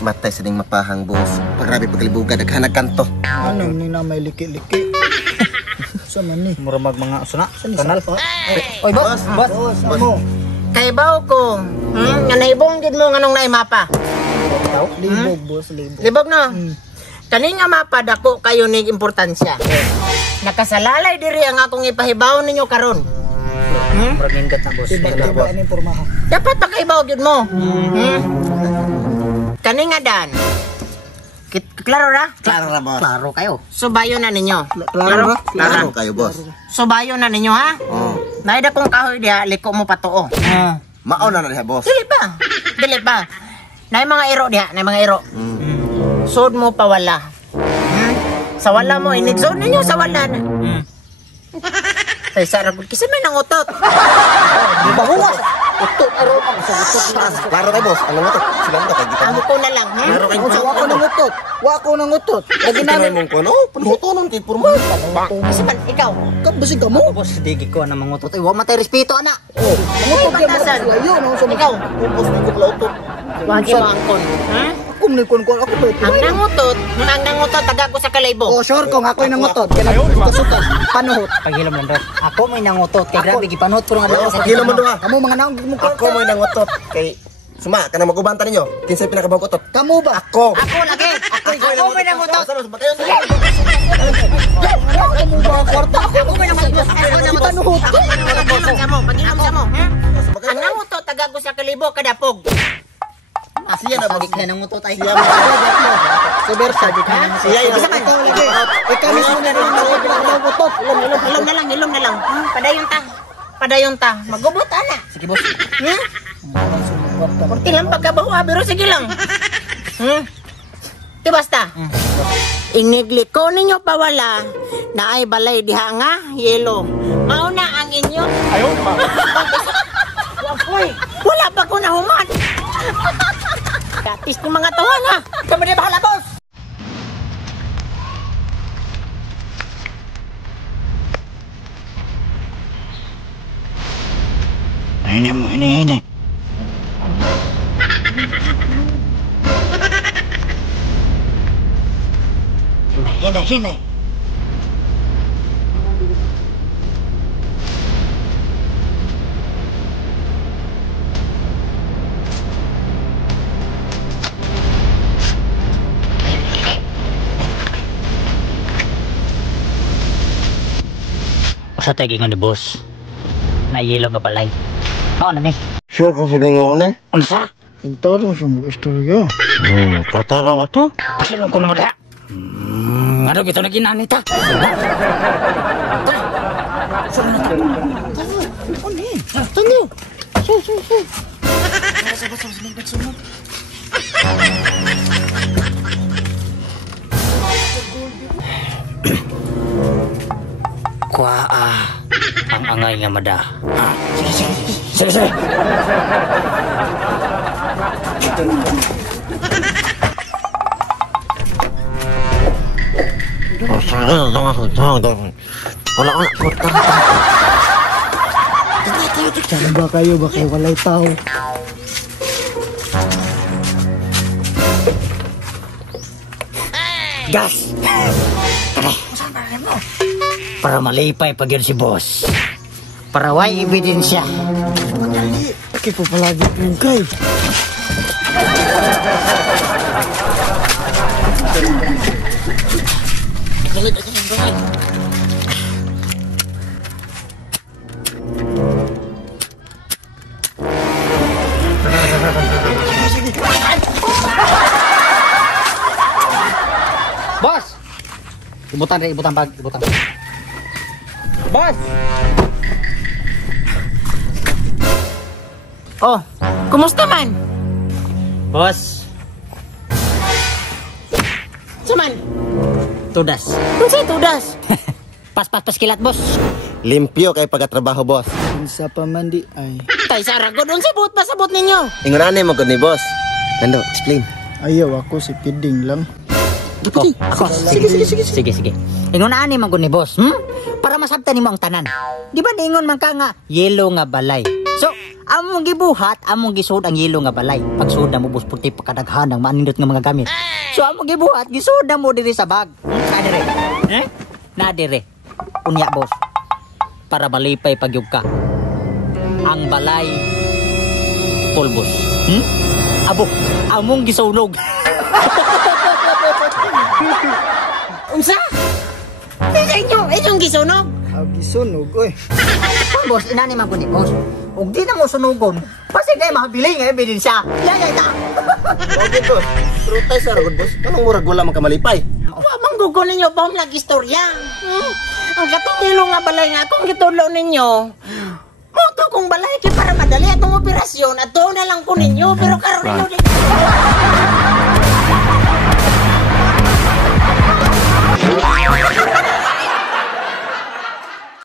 matay sa ding mapahang boss. Grabe paglibugan naghanag kanto. Ano ni na may liki-liki. Sa man ni? Mura mga usuna kanal. Oy, boss. Mo. Kay baw ko. Nga naibong gid mo nganong naay mapa. Libog, boss, libog. Libog no. Kani nga mapa dako kayo nig importansya. Nakasalalay diri ang akong ipahibaw ninyo karon. Mura nindot na boss. Tiba ni pormaha. Dapat pakaibaw gid mo. Kani nga dan. Klaro ra? Klaro ra boss. Klaro kayo. Subayo na ninyo. Klaro ba? Klaro kayo boss. Subayo na ninyo ha? Naida kong kahoy diha, liko mo patuo. Mao na diha boss. Dili pa. Dili pa. Nay mga iro diha, nay mga iro. Sud mo pa wala. Sa wala mo inigzon ninyo sa wala na. Ay sarap kasi may nangutot. Di ba mo? Utot araw ang sa utot. Klaro kayo boss. Ano mo to? Sila mo kay kita. Amo ko na lang, ha? Klaro kayo boss. Wa ko nang utot. Wa ko nang utot. Lagi namin Ginamon ko no. Panhutonon kay purma. Kasi man ikaw. kabusig ka mo. Boss, digi ko na mangutot. Ay, wa matay respeto ana. Mangutot ka batasan. layo no sa Ikaw. Boss ko pala utot. Wag mo angkon. Ha? Ako ni kon ako ba. Ang nangutot taga ko sa kalaybo. Oh, sure ko nga ako'y nangutot. Kaya nagsusutan. Panuhot. Paghilom lang daw. Ako may nangutot. Kay grabe gipanot ko nga daw. Pagila mo duha. Kamu mga naong mo Ako mo nangutot kay Suma, kana magubanta ninyo. Kinsay pinakabag utot? Kamu ba? Ako. Ako lagi. Ako may nangutot. Kamu Kamu ba kwarta ako? Ako may nangutot. Ako may Panuhot. Pag-inom siya mo. Pag-inom siya mo. Ang nangutot taga ko sa kalaybo kadapog. Siya na Sabi kaya nangutot ay. Sa Versa di ka. Siya yun. Ikaw lagi. Ikaw mismo na rin nangutot. Ilom na lang, ilom na lang. Padayon ta. Padayon ta. Magubot ana. Sige boss. Kunti lang pagkabaho, pero sige lang. Di basta. Inigliko ninyo pa wala na ay balay diha nga yelo. Mauna ang inyo. Ayaw na. Uy, wala pa ko nahuman. Katis ng mga tawa nga. Kami na bahala, boss. Ini. Sini. Sa tagingon ni boss. Nayelo nga balay. Ano na ni? Sure ka sa dingo na? Unsa? Ito rin sa mga istorya. Katara ka to? Pasilong ko naman da. Ano kita na ginanita? Tanyo. Kuaa ang angay nga mada. Sige. Wala ko na. Saan ba kayo? Baka walay tao. Gas! Para malipay pag yun si boss. Para way ebidensya. Kaya po palagi pugay. Boss! Ibutan. Boss! Oh, kumusta man? Boss! Saman? Tudas. Kung tudas? Pas kilat, boss. Limpyo kay pagatrabaho boss. Sa pamandi ay. Tay saragod, unsa buot pasabot ninyo? Ingunane mo gud ni boss. Nando, explain. Ayaw ako si Piding lang. Ako. Sige. Ingon na ani man gud ni boss, Para masabtan nimo ang tanan. Di ba ningon man ka nga yellow nga balay. So, Among gibuhat, among gisud ang yelo nga balay. Pag sud na mo boss puti pakadaghan ang manindot nga mga gamit. So among gibuhat, gisud na mo diri sa bag. Nadire. Nadire. Unya boss. Para malipay pagyug ka. Ang balay pulbos. Abo, among gisunog. Unsa? Inyong gisunog. Agi sunog, oy. Boss, inani man ko ni boss. Ug di na mo sunugon. Pasig kay makabili nga ebidensya. Yay ta. Okay, boss. Pero tayo sa ragod, boss. Anong murag wala man kamalipay? Wa man gugo ninyo pa nagistorya. Ang katulilo nga balay nga akong gitulo ninyo. Moto kong balay kay para madali atong operasyon at doon na lang ko ninyo pero karon ninyo